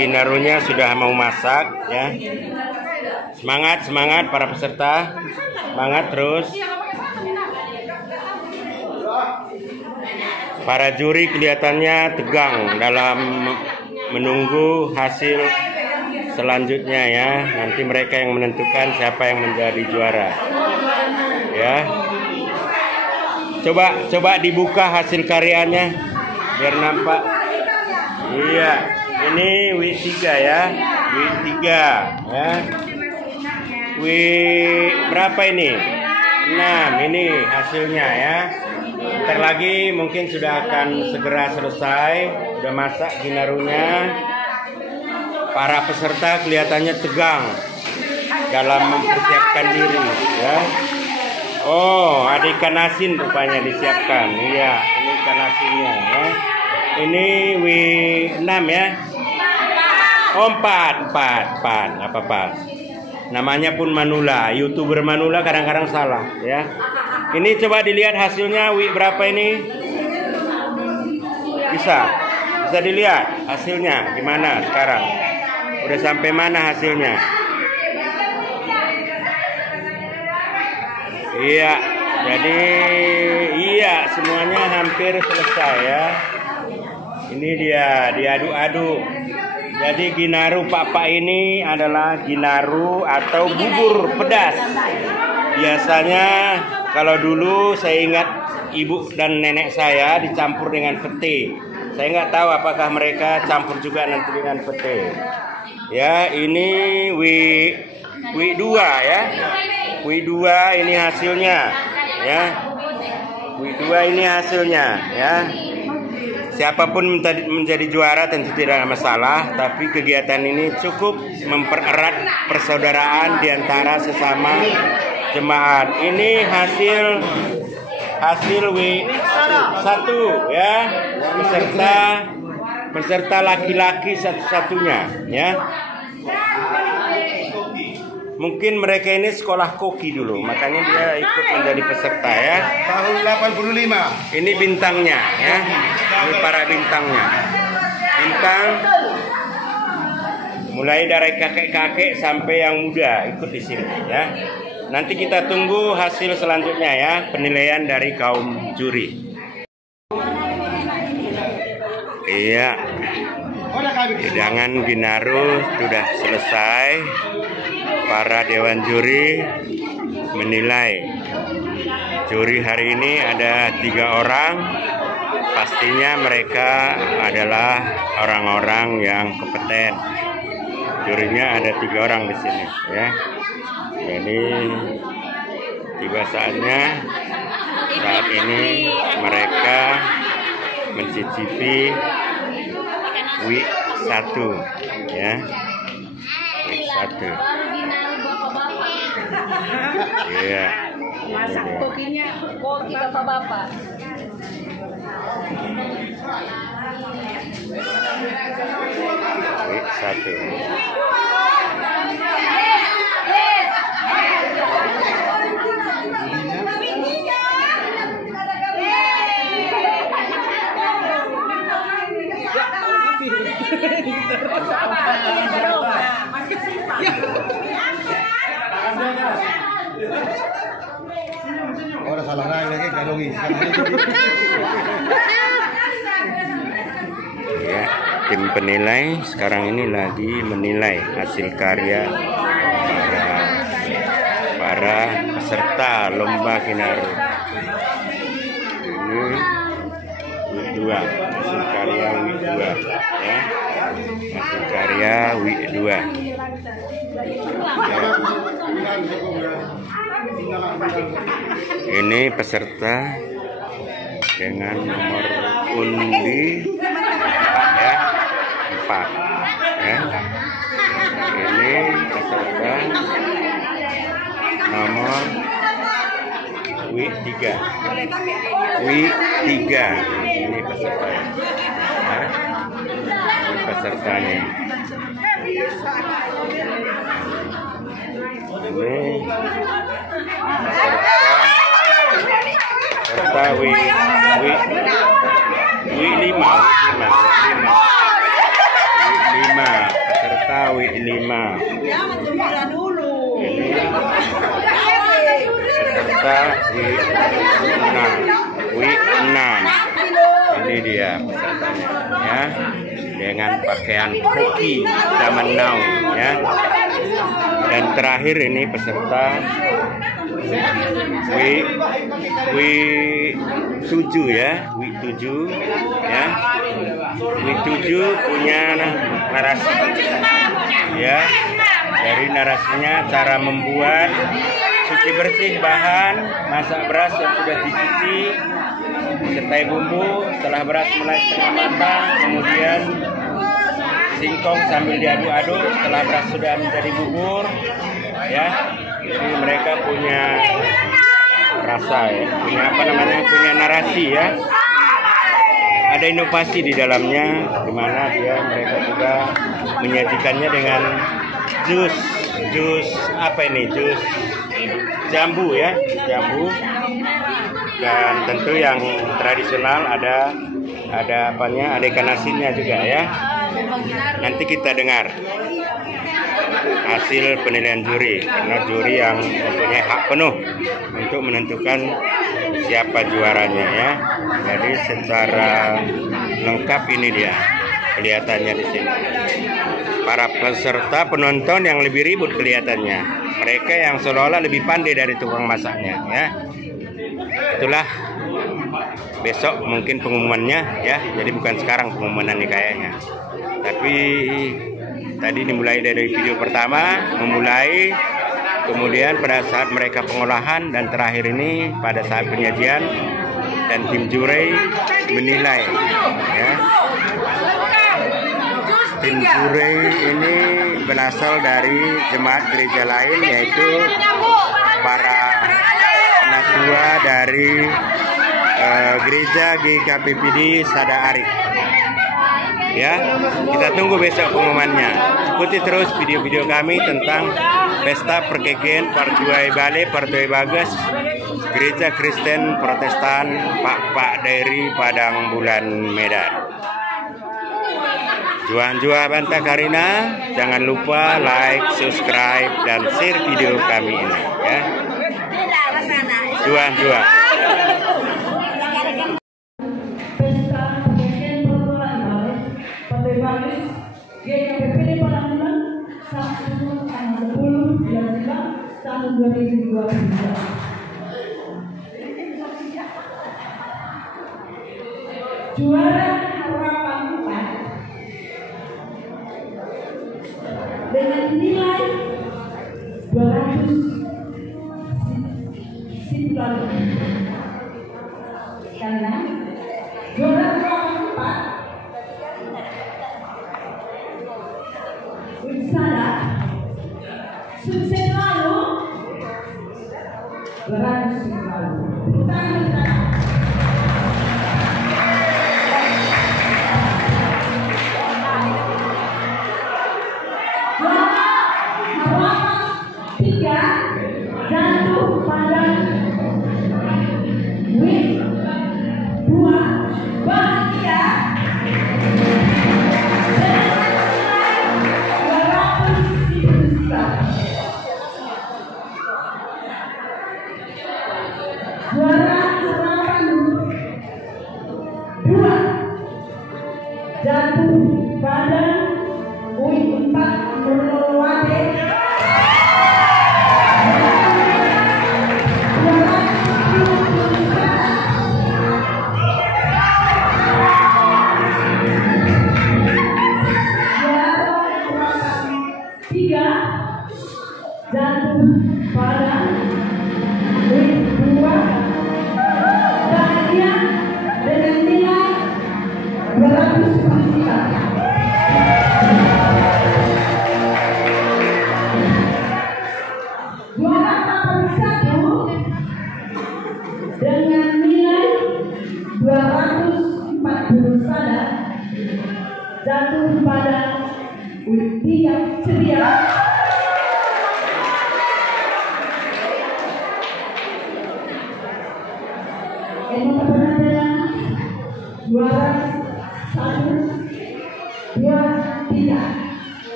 Ginarunya sudah mau masak ya. Semangat, semangat para peserta. Semangat terus. Para juri kelihatannya tegang dalam menunggu hasil selanjutnya ya. Nanti mereka yang menentukan siapa yang menjadi juara. Ya. Coba dibuka hasil karyanya biar nampak. Iya, ini W3 ya. W3 ya. W berapa ini? 6 ini hasilnya ya. Ntar lagi mungkin sudah akan segera selesai. Udah masak ginarunya. Para peserta kelihatannya tegang dalam mempersiapkan diri ya. Oh, ada ikan asin rupanya disiapkan. Iya, ini ikan asinnya ya. Ini W6 ya. Oh, 4. Nggak apa-apa. Namanya pun Manula. YouTuber Manula kadang-kadang salah ya. Ini coba dilihat hasilnya. W berapa ini? Bisa dilihat hasilnya gimana sekarang? Udah sampai mana hasilnya? Iya, jadi iya semuanya hampir selesai ya. Ini dia diaduk-aduk. Jadi ginaru papa ini adalah ginaru atau bubur pedas. Biasanya kalau dulu saya ingat ibu dan nenek saya dicampur dengan pete. Saya nggak tahu apakah mereka campur juga nanti dengan pete. Ya, ini W2 ya. W2 ini hasilnya ya. W2 ini hasilnya ya. Siapapun menjadi juara tentu tidak ada masalah, tapi kegiatan ini cukup mempererat persaudaraan di antara sesama jemaat. Ini hasil W1 ya. Peserta laki-laki satu-satunya ya. Mungkin mereka ini sekolah koki dulu, makanya dia ikut menjadi peserta ya. Tahun 85. Ini bintangnya ya. Ini para bintangnya. Bintang mulai dari kakek-kakek sampai yang muda ikut di sini ya. Nanti kita tunggu hasil selanjutnya ya, penilaian dari kaum juri. Iya. Hidangan ginaru sudah selesai. Para dewan juri menilai. Juri hari ini ada 3 orang. Pastinya mereka adalah orang-orang yang kompeten. Jurinya ada 3 orang di sini ya. Jadi tiba saatnya saat ini mereka mencicipi W1 ya. W1. Iya. Masak kokinya koki bapak-bapak. W1. Oh, udah salah lagi galungi. Ya, tim penilai sekarang ini lagi menilai hasil karya para peserta lomba ginaru. Ini W2, hasil karya W2 ya. Hasil karya W2. Ya. Ini peserta dengan nomor undi ya 4 ya. Ini peserta nomor W3. W3 ini pesertanya ya. Ini pesertanya. Ini peserta W5. 5. Jangan gembira dulu. Ini peserta W6. Ini dia pesertanya ya, dengan pakaian koki zaman now ya. Dan terakhir ini peserta W7 ya, W7 ya. W7 punya narasi ya. Dari narasinya cara membuat cuci bersih bahan, masak beras yang sudah dicuci, sertai bumbu. Setelah beras mulai setengah matang, kemudian singkong sambil diaduk-aduk. Setelah beras sudah menjadi bubur ya. Jadi mereka punya rasa ya, punya apa namanya, punya narasi ya. Ada inovasi di dalamnya, di mana mereka juga menyajikannya dengan jus apa ini, jus jambu ya, jambu. Dan tentu yang tradisional ada apanya, ada ikan asinnya juga ya. Nanti kita dengar hasil penilaian juri, karena juri yang mempunyai hak penuh untuk menentukan siapa juaranya ya. Jadi secara lengkap ini dia kelihatannya di sini. Para peserta penonton yang lebih ribut kelihatannya, mereka yang seolah-olah lebih pandai dari tukang masaknya ya. Itulah besok mungkin pengumumannya ya. Jadi bukan sekarang pengumumannya kayaknya. Tapi tadi dimulai dari video pertama, kemudian pada saat mereka pengolahan, dan terakhir ini pada saat penyajian, dan tim juri menilai ya. Tim juri ini berasal dari jemaat gereja lain, yaitu para anak tua dari gereja GKPPD Sada Arif. Ya, kita tunggu besok pengumumannya. Ikuti terus video-video kami tentang pesta perkeken Partuai Bale, Partuai Bagas, Gereja Kristen Protestan Pak Dairi Padang Bulan Medan. Juan Banta Karina, jangan lupa like, subscribe, dan share video kami ini ya. Juan. GKPPD Padang Sabtu tanggal 10 bulan 5 tahun 2023. Juara harapan 4 dengan nilai 200 karena juara harapan 4 Wisana sukses selalu, berani selalu. Tiga jantung padang, win 2 bahagia. Juara harapan 2 jatuh pada poin 4 Nurwade. Jatuh pada poin 2 bahagia dengan nilai 200.